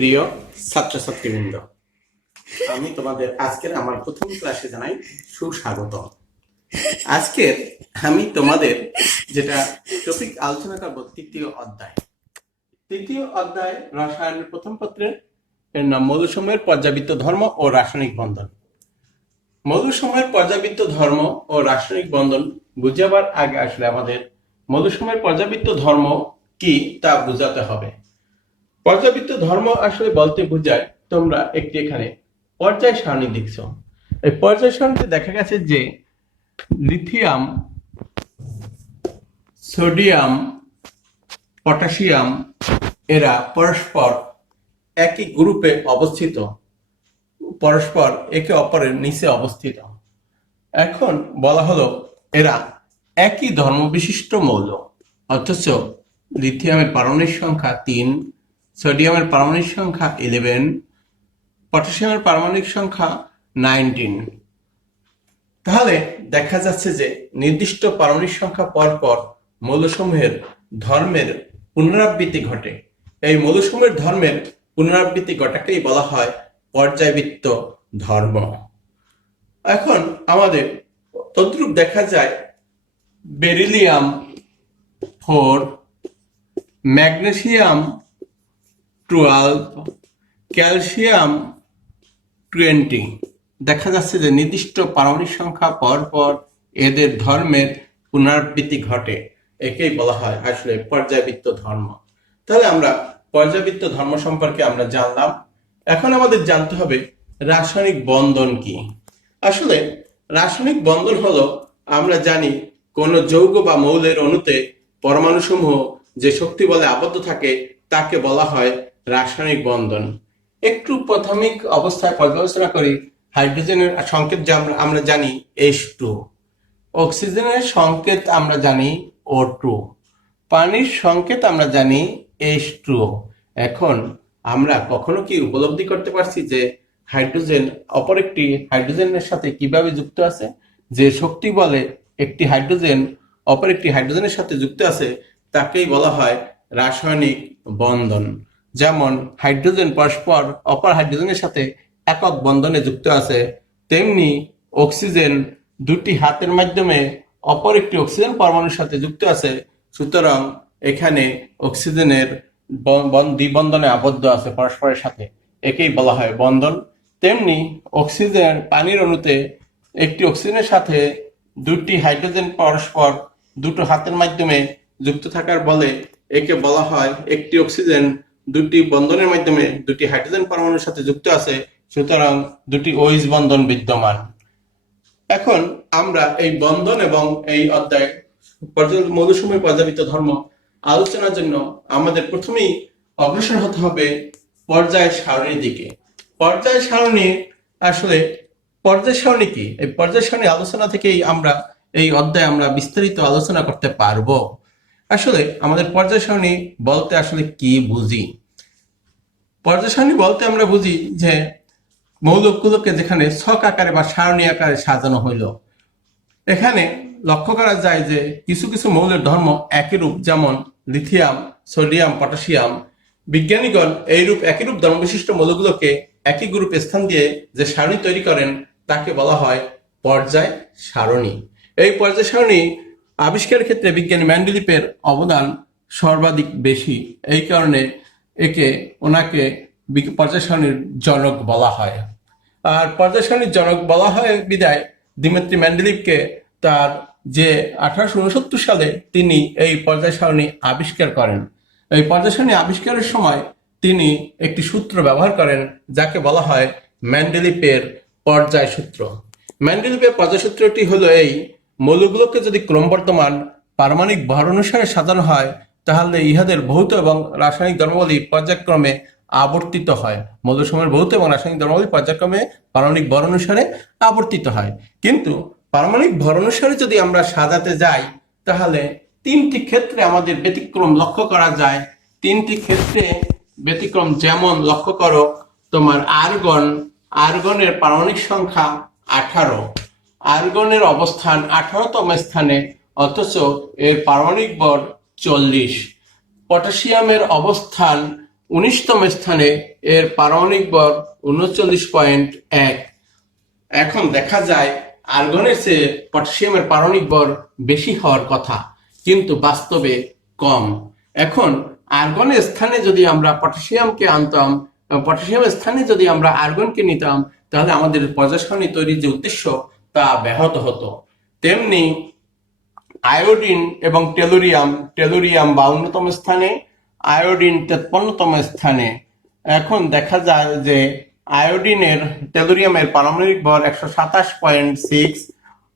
প্রিয় ছাত্রছাত্রীবৃন্দ, আমি তোমাদের আজকের আমার প্রথম ক্লাসে জানাই সুস্বাগত। আজকের আমি তোমাদের যেটা টপিক আলোচনা করব তৃতীয় অধ্যায় রসায়নের প্রথম পত্রের এর নাম মৌলসমূহের পর্যাবৃত্ত ধর্ম ও রাসায়নিক বন্ধন। মৌলসমূহের পর্যাবৃত্ত ধর্ম ও রাসায়নিক বন্ধন বুঝাবার আগে আসলে আমাদের মৌলসমূহের পর্যাবৃত্ত ধর্ম কি তা বোঝাতে হবে। পর্যাবৃত্ত ধর্ম আসলে বলতে বোঝায়, তোমরা একটি এখানে পর্যায় সারণী দেখছো। এই পর্যায় সারণীতে দেখা গেছে যে লিথিয়াম, সোডিয়াম, পটাশিয়াম এরা পরস্পর একই গ্রুপে অবস্থিত, পরস্পর একে অপরের নিচে অবস্থিত। এখন বলা হলো এরা একই ধর্ম বিশিষ্ট মৌল, অথচ লিথিয়ামের পারমাণবিক সংখ্যা 3, সোডিয়ামের পারমাণবিক সংখ্যা 11, পটাশিয়ামের পারমাণবিক সংখ্যা 19। তাহলে দেখা যাচ্ছে যে নির্দিষ্ট পারমাণবিক সংখ্যা পরপর মৌলসমূহের ধর্মের পুনরাবৃত্তি ঘটে। এই মৌলসমূহের ধর্মের পুনরাবৃত্তি ঘটাকেই বলা হয় পর্যায়বৃত্ত ধর্ম। এখন আমাদের তদ্রূপ দেখা যায় বেরিলিয়াম 4, ম্যাগনেসিয়াম 12, ক্যালসিয়াম 20। দেখা যাচ্ছে যে নির্দিষ্ট পারমাণবিক সংখ্যা পরপর এদের ধর্মের পুনরাবৃত্তি ঘটে, একেই বলা হয় আসলে পর্যায়বৃত্ত ধর্ম। তাহলে আমরা পর্যায়বৃত্ত ধর্ম সম্পর্কে আমরা জানলাম। এখন আমাদের জানতে হবে রাসায়নিক বন্ধন কি। আসলে রাসায়নিক বন্ধন হলো, আমরা জানি কোন যৌগ বা মৌলের অণুতে পরমাণুসমূহ যে শক্তি বলে আবদ্ধ থাকে তাকে বলা হয় রাসায়নিক বন্ধন। একটু প্রাথমিক অবস্থায় পর্যালোচনা করি। হাইড্রোজেনের সংকেত আমরা জানি H2, অক্সিজেনের সংকেত আমরা জানি O2, পানির সংকেত আমরা জানি H2O। এখন আমরা কখনো কি উপলব্ধি করতে পারছি যে হাইড্রোজেন অপর একটি হাইড্রোজেনের সাথে কিভাবে যুক্ত আছে? যে শক্তি বলে একটি হাইড্রোজেন অপর একটি হাইড্রোজেনের সাথে যুক্ত আছে তাকেই বলা হয় রাসায়নিক বন্ধন। যেমন হাইড্রোজেন পরস্পর অপর হাইড্রোজেনের সাথে একক বন্ধনে যুক্ত আছে, তেমনি অক্সিজেন দুটি হাতের মাধ্যমে অপর একটি অক্সিজেন পরমাণুর সাথে যুক্ত আছে। সুতরাং এখানে অক্সিজেনের দ্বিবন্ধনে আবদ্ধ আছে পরস্পরের সাথে, একেই বলা হয় বন্ধন। তেমনি অক্সিজেন পানির অণুতে একটি অক্সিজেনের সাথে দুটি হাইড্রোজেন পরস্পর দুটো হাতের মাধ্যমে যুক্ত থাকার বলে একে বলা হয় একটি অক্সিজেন দুটি বন্ধনের মাধ্যমে দুটি হাইড্রোজেন পরমাণুর সাথে যুক্ত আছে, সুতরাং দুটি OH বন্ধন বিদ্যমান। এখন আমরা এই বন্ধন এবং এই অধ্যায় মৌলসমূহের পর্যাবৃত্ত ধর্ম আলোচনার জন্য আমাদের প্রথমেই অগ্রসর হতে হবে পর্যায় সারণীর দিকে। পর্যায় সারণী আসলে পর্যায় সারণী কি? এই পর্যায় সারণী আলোচনা থেকেই আমরা এই অধ্যায়ে আমরা বিস্তারিত আলোচনা করতে পারবো। আসলে আমাদের পর্যায় সারণী বলতে আসলে কি বুঝি? পর্যায় সারণী বলতে আমরা বুঝি যে মৌলগুলোকে যেখানে ছক আকারে বা সারণী আকারে সাজানো হইল। এখানে লক্ষ্য করা যায় যে কিছু কিছু মৌলের ধর্ম একই রূপ, যেমন লিথিয়াম, সোডিয়াম, পটাশিয়াম। বিজ্ঞানীগণ এইরূপ একই রূপ ধর্ম বিশিষ্ট মৌলগুলোকে একই গ্রুপে স্থান দিয়ে যে সারণী তৈরি করেন তাকে বলা হয় পর্যায় সারণী। এই পর্যায় সারণী আবিষ্কারের ক্ষেত্রে বিজ্ঞানী মেন্ডেলিপের অবদান সর্বাধিক বেশি। এই কারণে ওনাকে পর্যায় সারণীর জনক বলা হয়। আর পর্যায় সারণীর জনক বলা হয় বিদায় দিমিত্রি মেন্ডেলিভকে তার যে 1869 সালে তিনি এই পর্যায় সারণী আবিষ্কার করেন। এই পর্যায় সারণী আবিষ্কারের সময় তিনি একটি সূত্র ব্যবহার করেন যাকে বলা হয় মেন্ডেলিপের পর্যায় সূত্র। মেন্ডেলিপের পর্যায় সূত্রটি হলো এই: মৌলগুলোকে যদি ক্রমবর্ধমান পারমাণবিক ভর অনুসারে সাজানো হয় তাহলে ইহাদের ভৌত এবং রাসায়নিক ধর্মাবলী পর্যায়ক্রমে আবর্তিত হয়। মৌলসমূহের ভৌত এবং রাসায়নিক ধর্মাবলী পর্যায়ক্রমে পারমাণবিক ভর অনুসারে আবর্তিত হয়। কিন্তু পারমাণবিক ভর অনুসারে যদি আমরা সাজাতে যাই তাহলে তিনটি ক্ষেত্রে আমাদের ব্যতিক্রম লক্ষ্য করা যায়। তিনটি ক্ষেত্রে ব্যতিক্রম, যেমন লক্ষ্য করো তোমার আর্গনের পারমাণবিক সংখ্যা 18, আর্গনের অবস্থান 18তম স্থানে, অথচ এর পারমাণবিক ভর 40। পটাশিয়ামের অবস্থান 19তম স্থানে এর পারমাণবিক ভর 39.1। এখন দেখা যায় আর্গনের চেয়ে পটাশিয়ামের পারমাণবিক ভর বেশি হওয়ার কথা, কিন্তু বাস্তবে কম। এখন আর্গনের স্থানে যদি আমরা পটাশিয়ামকে আনতাম, পটাশিয়ামের স্থানে যদি আমরা আর্গনকে নিতাম, তাহলে আমাদের পর্যায় সারণী তৈরির যে উদ্দেশ্য তা ব্যাহত হতো। তেমনি আয়োডিন এবং টেলুরিয়াম 52তম স্থানে, আয়োডিন 53তম স্থানে। এখন দেখা যায় যে আয়োডিনের টেলুরিয়ামের পারমাণবিক ভর 127.6,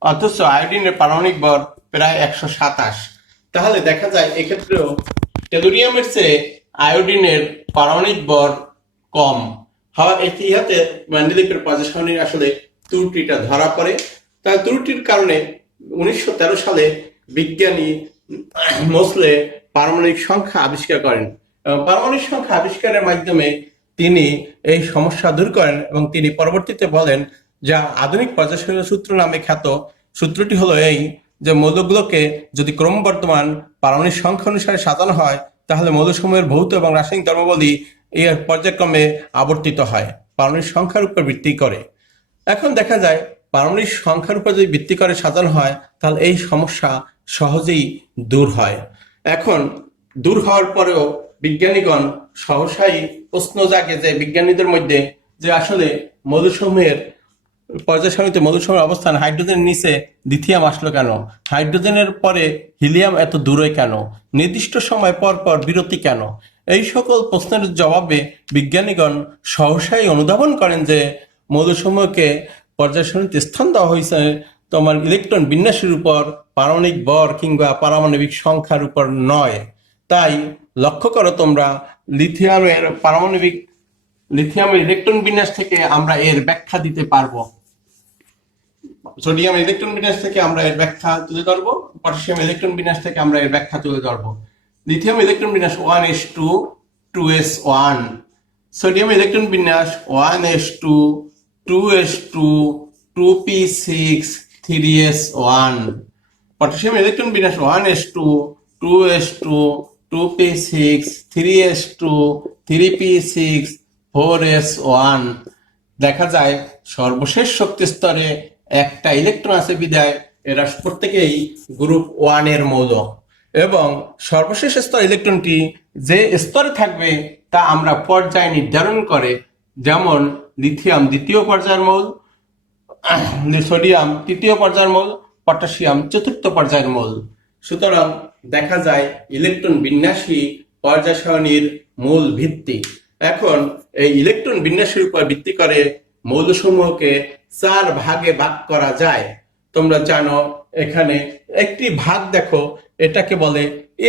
অথচ আয়োডিনের পারমাণবিক ভর প্রায় 127। তাহলে দেখা যায় এক্ষেত্রেও টেলুরিয়ামের চেয়ে আয়োডিনের পারমাণবিক ভর কম হওয়ার ইহাতে ম্যান্ডেলিপের পর্যায় সারণীর আসলে ত্রুটিটা ধরা পড়ে। তার ত্রুটির কারণে 1913 সালে বিজ্ঞানী মোসলে পারমাণবিক সংখ্যা আবিষ্কার করেন। পারমাণবিক সংখ্যা আবিষ্কারের মাধ্যমে তিনি এই সমস্যা দূর করেন এবং তিনি পরবর্তীতে বলেন, যা আধুনিক পর্যায় সারণী সূত্র নামে খ্যাত। সূত্রটি হলো এই যে মৌলগুলোকে যদি ক্রমবর্ধমান পারমাণবিক সংখ্যা অনুসারে সাজানো হয়, তাহলে মৌলসমূহের ভৌত এবং রাসায়নিক ধর্মাবলী এর পর্যায়ক্রমে আবর্তিত হয় পারমাণবিক সংখ্যার উপর ভিত্তি করে। এখন দেখা যায় পারমাণবিক সংখ্যার উপর যদি ভিত্তি করে সাজানো হয়, তাহলে এই সমস্যা সহজেই দূর হয়। এখন দূর হওয়ার পরেও বিজ্ঞানীগণ সহসাই প্রশ্ন জাগে যে বিজ্ঞানীদের মধ্যে, যে আসলে মৌলসমূহের পর্যায় সারণীতে মৌলসমূহের অবস্থান হাইড্রোজেনের নিচে লিথিয়াম আসলো কেন, হাইড্রোজেনের পরে হিলিয়াম এত দূরে কেন, নির্দিষ্ট সময় পর পর বিরতি কেন? এই সকল প্রশ্নের জবাবে বিজ্ঞানীগণ সহসাই অনুধাবন করেন যে মৌলসমূহকে পর্যায় সারণীতে স্থান দেওয়া হয়েছে তোমার ইলেকট্রন বিন্যাসের উপর, পারমাণবিক ভর কিংবা পারমাণবিক সংখ্যার উপর নয়। তাই লক্ষ্য করো তোমরা, লিথিয়ামের ইলেকট্রন বিন্যাস থেকে আমরা এর ব্যাখ্যা দিতে পারবো, সোডিয়াম ইলেকট্রন বিন্যাস থেকে আমরা এর ব্যাখ্যা তুলে ধরবো, পটাশিয়াম ইলেকট্রন বিন্যাস থেকে আমরা এর ব্যাখ্যা তুলে ধরবো। লিথিয়াম ইলেকট্রন বিন্যাস 1s2 2s1, সোডিয়াম ইলেকট্রন বিন্যাস 1s2 2s2 2p6 3s1, potassium electron বিন্যাস 1s2 2s2 2p6 3s2 3p6 4s1। দেখা যায় সর্বশেষ শক্তি স্তরে একটা ইলেকট্রন আছে বিধায় এরা প্রত্যেকেই গ্রুপ 1 এর মৌল, এবং সর্বশেষ স্তর ইলেকট্রনটি যে স্তরে থাকবে তা আমরা পর্যায় নির্ধারণ করে, যেমন লিথিয়াম দ্বিতীয় পর্যায়ের মৌল, সোডিয়াম তৃতীয় পর্যায়ের মৌল, পটাশিয়াম চতুর্থ পর্যায়ের মৌল। সুতরাং দেখা যায় ইলেকট্রন বিন্যাসই পর্যায় সারণীর মূল ভিত্তি। এখন এই ইলেকট্রন বিন্যাসের উপর ভিত্তি করে মৌলসমূহকে 4 ভাগে ভাগ করা যায়। তোমরা জানো এখানে একটি ভাগ দেখো, এটাকে বলে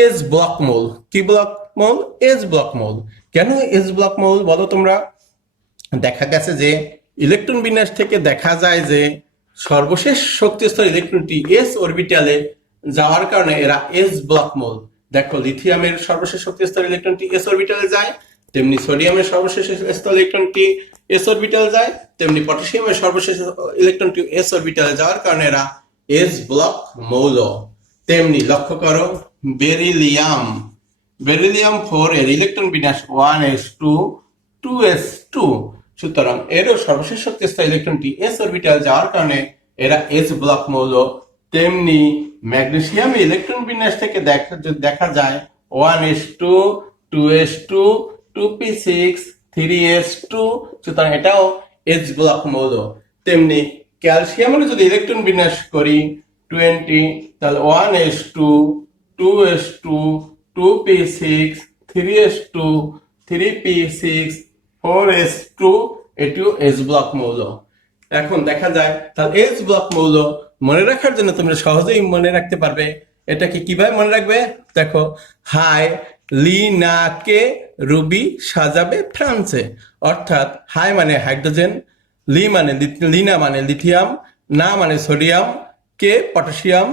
এস ব্লক মৌল। কি ব্লক মৌল? এস ব্লক মৌল। কেন এস ব্লক মৌল বলো তোমরা? দেখা গেছে যে ইলেকট্রন বিন্যাস থেকে দেখা যায় যে সর্বশেষ শক্তি স্তর ইলেকট্রনটি এস অরবিটালে যাওয়ার কারণে এরা এস ব্লক মৌল। দেখো লিথিয়ামের সর্বশেষ শক্তি স্তর ইলেকট্রনটি এস অরবিটালে যায়, তেমনি সোডিয়ামের সর্বশেষ স্তর ইলেকট্রনটি এস অরবিটালে যায়, তেমনি পটাশিয়ামের সর্বশেষ ইলেকট্রনটি এস অরবিটালে যাওয়ার কারণে এরা এস ব্লক মৌল। তেমনি লক্ষ্য করো বেরিলিয়াম 4 এর ইলেকট্রন বিন্যাস 1s2 2s2, সুতরাং এরও সর্বশেষ শক্তি স্তর ইলেকট্রনটি এস অরবিটাল যাওয়ার কারণে এরা এস ব্লক মৌল। তেমনি ম্যাগনেসিয়াম ইলেকট্রন বিন্যাস থেকে দেখা যায় 1s2 2s2 2p6 3s2, সুতরাং এটাও এস ব্লক মৌল। তেমনি ক্যালসিয়ামের যদি ইলেকট্রন বিন্যাস করি 20, তাহলে 1s2 2s2 2p6 3s2 3p6 4s2, এটিও এস ব্লক মৌল। এখন দেখা যায় তাহলে এস ব্লক মৌল মনে রাখার জন্য তোমরা সহজেই মনে রাখতে পারবে। এটাকে কিভাবে মনে রাখবে? দেখো, হাই লিনাকে রুবি সাজাবে ফ্রান্সে। অর্থাৎ হাই মানে হাইড্রোজেন, লিনা মানে লিথিয়াম, না মানে সোডিয়াম, কে potassium,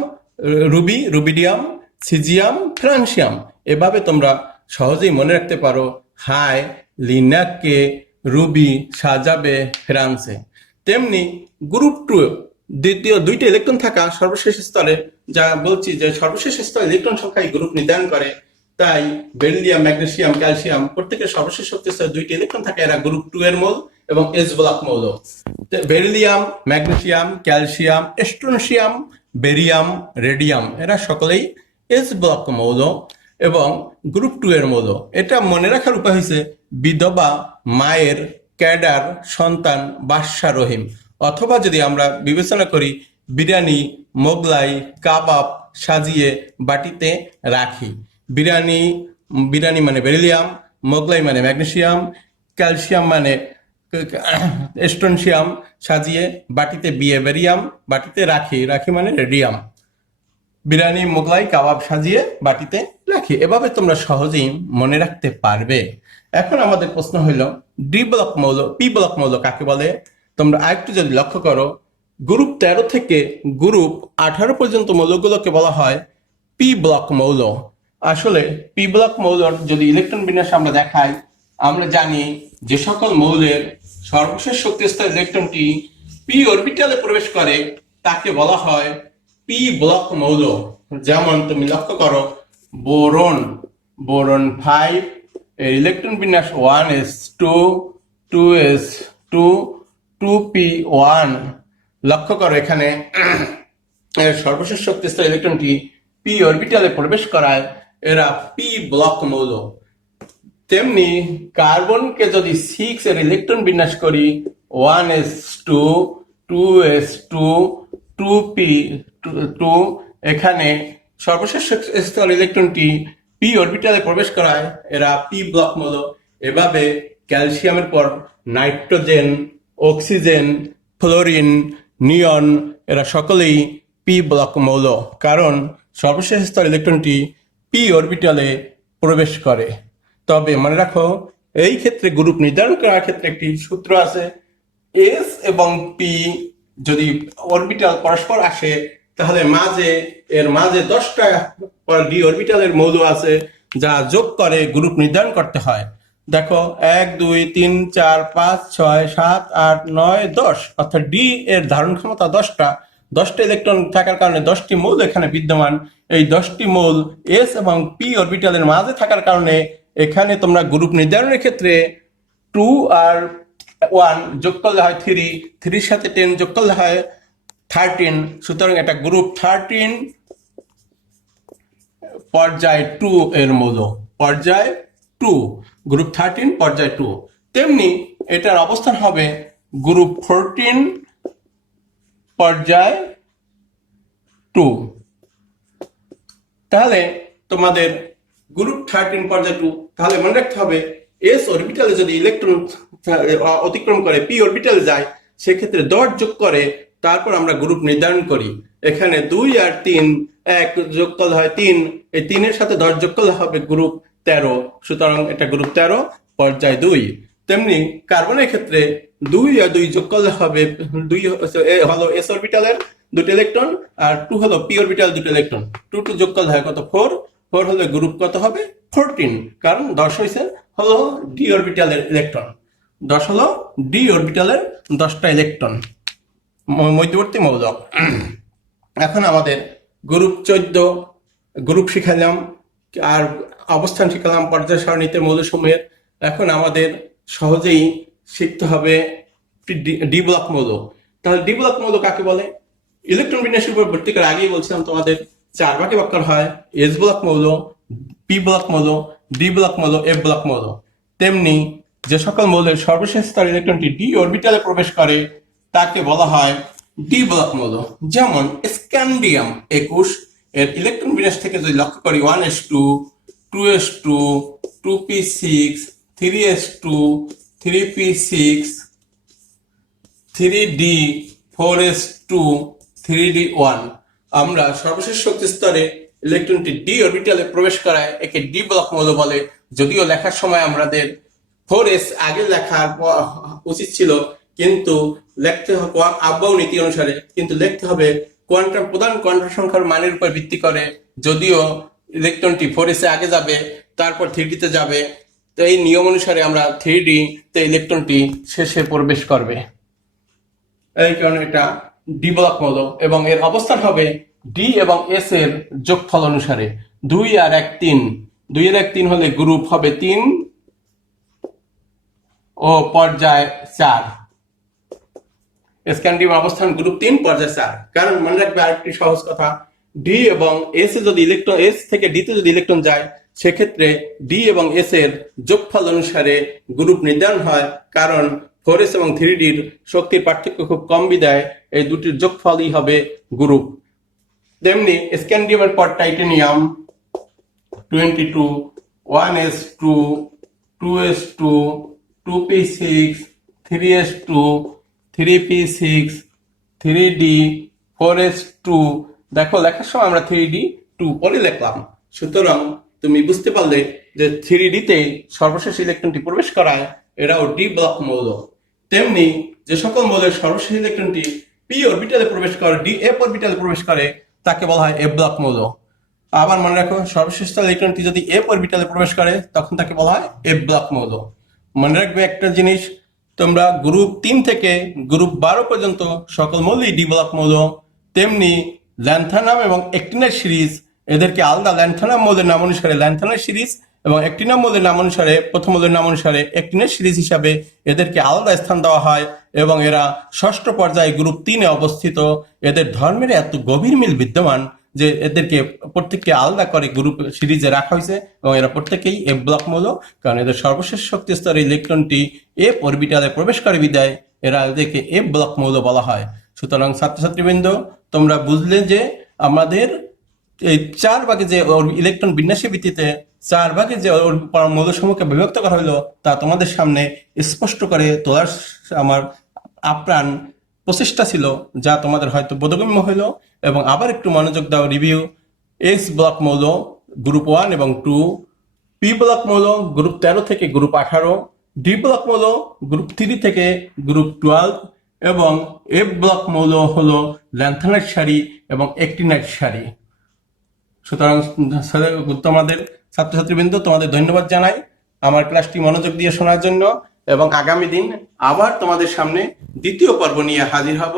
Ruby rubidium, caesium francium. এভাবে তোমরা সহজেই মনে রাখতে পারো, হাই লিনাকে রুবি সাজাবে ফ্রান্সে। তেমনি গ্রুপ 2 দ্বিতীয় 2টি ইলেকট্রন থাকা সর্বশেষ স্তরে, যা বলছি যে সর্বশেষ স্তরে ইলেকট্রন সংখ্যা গ্রুপ নির্ধারণ করে। তাই বেরিলিয়াম, ম্যাগনেসিয়াম, ক্যালসিয়াম প্রত্যেকের সর্বশেষ শক্তিস্তরে 2টি ইলেকট্রন থাকে, এরা গ্রুপ 2 এর মৌল এবং এস ব্লক মৌল। Beryllium, magnesium, calcium, strontium, barium, radium এরা সকলেই এস ব্লক মৌল এবং গ্রুপ 2 এর মৌল। এটা মনে রাখার উপায় হয়েছে বিধবা মায়ের ক্যাডার সন্তান বাদশা রহিম, অথবা যদি আমরা বিবেচনা করি বিরিয়ানি, মোগলাই, কাবাব সাজিয়ে বাটিতে রাখি। বিরিয়ানি বিরিয়ানি মানে বেরিলিয়াম, মোগলাই মানে ম্যাগনেসিয়াম, ক্যালসিয়াম মানে স্ট্রোনশিয়াম সাজিয়ে বাটিতে বেরিয়াম বাটিতে রাখি, রাখি মানে রেডিয়াম। বিরিয়ানি, মোগলাই, কাবাব সাজিয়ে বাটিতে রাখি, এভাবে তোমরা সহজেই মনে রাখতে পারবে। এখন আমাদের প্রশ্ন হইল ডি ব্লক মৌল, পি ব্লক মৌল কাকে বলে? তোমরা আরেকটু যদি লক্ষ্য করো, গ্রুপ 13 থেকে গ্রুপ 18 পর্যন্ত মৌলগুলোকে বলা হয় পি ব্লক মৌল। আসলে পি ব্লক মৌলর যদি ইলেকট্রন বিন্যাস আমরা দেখাই, আমরা জানি যে সকল মৌলের সর্বশেষ শক্তিস্তর ইলেকট্রনটি পি অরবিটালে প্রবেশ করে তাকে বলা হয় পি ব্লক মৌল। যেমন তুমি লক্ষ্য করো বোরন, বোরন 5 এর ইলেকট্রন বিন্যাস 1s2 2s2 2p1। লক্ষ্য করো এখানে এর সর্বশেষ শক্তিস্তর ইলেকট্রনটি পি অরবিটালে প্রবেশ করায় এরা পি ব্লক মৌল। তেমনি কার্বনকে যদি 6 এর ইলেকট্রন বিন্যাস করি 1s2 2s2 2p2, এখানে সর্বশেষ স্তর ইলেকট্রনটি পি অরবিটালে প্রবেশ করায় এরা পি ব্লক মৌল। এভাবে ক্যালসিয়ামের পর নাইট্রোজেন, অক্সিজেন, ফ্লোরিন, নিয়ন এরা সকলেই পি ব্লক মৌল, কারণ সর্বশেষ স্তর ইলেকট্রনটি পি অরবিটালে প্রবেশ করে। তবে মনে রাখো এই ক্ষেত্রে গ্রুপ নির্ধারণ করার ক্ষেত্রে একটি সূত্র আছে, এস এবং পি যদি অরবিটাল পরস্পর আসে তাহলে এর মাঝে 10টা ডি অরবিটালের মৌল আছে যা যোগ করে গ্রুপ নির্ধারণ করতে হয়। দেখো 1 2 3 4 5 6 7 8 9 10, অর্থাৎ ডি এর ধারণ ক্ষমতা 10টা ইলেকট্রন থাকার কারণে 10টি মৌল এখানে বিদ্যমান। এই 10টি মৌল এস এবং পি অরবিটালের মাঝে থাকার কারণে এখানে তোমরা গ্রুপ নির্ধারণের ক্ষেত্রে 2 আর 1 যোগ করলে হয় 3, 3 সাথে 10 যোগ করলে হয় 13। সুতরাং এটা গ্রুপ 13 পর্যায় 2 এর মৌল, পর্যায় 2, গ্রুপ 13 পর্যায় 2। তেমনি এটার অবস্থান হবে গ্রুপ 14 পর্যায় 2। তাহলে তোমাদের গ্রুপ 13 পর্যায় 2, তাহলে মনে রাখতে হবে এস অরবিটালে যদি ইলেকট্রন অতিক্রম করে পি অরবিটালে যায় সেক্ষেত্রে 10 যোগ করে তারপর আমরা গ্রুপ নির্ধারণ করি। এখানে 2 আর 3, 1 যোগ করলে হয় 3, এই 3 এর সাথে 10 যোগ করলে হবে গ্রুপ 13, সুতরাং এটা গ্রুপ 13 পর্যায় 2। তেমনি কার্বনের ক্ষেত্রে 2 আর 2 যোগ করলে হবে 2 হলো এস অরবিটালের 2টি ইলেকট্রন আর 2 হলো পি অরবিটাল 2টি ইলেকট্রন। 2 যোগ করলে হয় কত 4 হলে গ্রুপ কত হবে 14, কারণ 10 হলো ডি অরবিটালের ইলেকট্রন, 10 হলো ডি অরবিটালের 10টা ইলেকট্রন মধ্যবর্তী মৌল। এখন আমাদের গ্রুপ 14 গ্রুপ শিখালাম আর অবস্থান শিখালাম পর্যায় সারণীতে মৌলসমূহের। এখন আমাদের সহজেই শিখতে হবে ডি ব্লক মৌল। তাহলে ডি ব্লক মৌল কাকে বলে? ইলেকট্রন বিন্যাসের উপর ভিত্তি করে আগেই বলছিলাম তোমাদের 4 ভাগে ভাগ করা হয়, এস ব্লক মৌল, পি ব্লক মৌল, ডি ব্লক মৌল, এফ ব্লক মৌল। তেমনি যে সকল মৌলের সর্বশেষ স্তর ইলেকট্রনটি ডি অরবিটালে প্রবেশ করে তাকে বলা হয় ডি ব্লক মৌল। যেমন স্ক্যান্ডিয়াম 21 এর ইলেকট্রন বিন্যাস থেকে যদি লক্ষ্য করি 1s2 2s2 2p6 3s2 3p6 3d 4s2 3d1, আমরা সর্বশেষ শক্তি স্তরে ইলেকট্রনটি ডি অরবিটালে প্রবেশ করায় একে ডি ব্লক মৌল বলে। যদিও লেখার সময় আমাদের 4s আগে লেখার উচিত ছিল, কিন্তু লিখতে হবে আব্বাউ নীতি অনুসারে, কিন্তু লিখতে হবে কোয়ান্টাম প্রধান কোয়ান্টাম সংখ্যার মানের উপর ভিত্তি করে। যদিও ইলেকট্রনটি 4s আগে যাবে তারপর 3d তে যাবে, তো এই নিয়ম অনুসারে আমরা 3d তে ইলেকট্রনটি শেষে প্রবেশ করবে, এই কারণে এটা ডি ব্লক মৌল। এবং এর অবস্থান হবে ডি এবং এস এর যোগফল অনুসারে, 2 আর 1 3, 2 এর 1 3 হলে গ্রুপ হবে 3 ও পর্যায় 4। স্ক্যান্ডিয়াম অবস্থান গ্রুপ 3 পর্যায় 4। কারণ মনে রাখবে আরেকটি সহজ কথা, ডি এবং এস এ যদি ইলেকট্রন, এস থেকে ডি তে যদি ইলেকট্রন যায়, সেক্ষেত্রে ডি এবং এস এর যোগফল অনুসারে গ্রুপ নির্ধারণ হয়। কারণ 4s এবং 3d এর শক্তির পার্থক্য খুব কম বিদায় এই দুটির যোগফলই হবে গ্রুপ। তেমনি স্ক্যান্ডিয়ামের পর titanium 22, 1s2, 2s2, 2p6, 3s2, 3p6, 3d, 4s2। দেখো লেখার সময় আমরা 3d2 বলে লিখলাম। সুতরাং তুমি বুঝতে পারলে যে 3d তে সর্বশেষ ইলেকট্রনটি প্রবেশ করায় এরাও ডি ব্লক মৌল। তেমনি যে সকল মৌলের সর্বশেষ ইলেকট্রনটি পি অরবিটালে প্রবেশ করে, ডি এফ অরবিটালে প্রবেশ করে, তাকে বলা হয় এফ ব্লক মৌল। আবার মনে রাখো, সর্বশেষ ইলেকট্রনটি যদি এফ অরবিটালে প্রবেশ করে তখন তাকে বলা হয় এফ ব্লক মৌল। মনে রাখবে একটা জিনিস, তোমরা গ্রুপ 3 থেকে গ্রুপ 12 পর্যন্ত সকল মৌলই ডি ব্লক মৌল। তেমনি ল্যান্থানাম এবং অ্যাক্টিনের সিরিজ, এদেরকে আলাদা ল্যান্থানাম মৌলের নাম অনুসারে ল্যান্থানের সিরিজ এবং অ্যাক্টিনাম মৌলের নাম অনুসারে, প্রথম মৌলের নাম অনুসারে অ্যাক্টিনের সিরিজ হিসাবে এদেরকে আলাদা স্থান দেওয়া হয় এবং এরা ষষ্ঠ পর্যায়ে গ্রুপ 3-এ অবস্থিত। এদের ধর্মের এত গভীর মিল বিদ্যমান যে এদেরকে প্রত্যেককে আলাদা করে গ্রুপ সিরিজে রাখা হয়েছে এবং এরা প্রত্যেকেই এফ ব্লক মৌল। কারণ এদের সর্বশেষ শক্তি স্তরে ইলেকট্রনটি এফ অরবিটালে প্রবেশ করে বিদায় এরা এদেরকে এফ ব্লক মৌল বলা হয়। সুতরাং ছাত্রছাত্রীবৃন্দ, তোমরা বুঝলে যে আমাদের এই 4 ভাগে যে ইলেকট্রন বিন্যাসের ভিত্তিতে 4 ভাগে যে মৌলসমূহকে বিভক্ত করা হলো তা তোমাদের সামনে স্পষ্ট করে তোলার আমার আপ্রাণ প্রচেষ্টা ছিল, যা তোমাদের হয়তো বোধগম্য হইল। এবং আবার একটু মনোযোগ দাও। রিভিউ: এস ব্লক মৌল গ্রুপ 1 এবং 2, পি ব্লক মৌল গ্রুপ 13 থেকে গ্রুপ 18, ডি ব্লক মৌল গ্রুপ 3 থেকে গ্রুপ 12 এবং এফ ব্লক মৌল হলো ল্যান্থানাইট সারি এবং অ্যাক্টিনাইট সারি। সুতরাং তোমাদের ছাত্রছাত্রীবৃন্দ, তোমাদের ধন্যবাদ জানাই আমার ক্লাসটি মনোযোগ দিয়ে শোনার জন্য। এবং আগামী দিন আবার তোমাদের সামনে দ্বিতীয় পর্ব নিয়ে হাজির হব।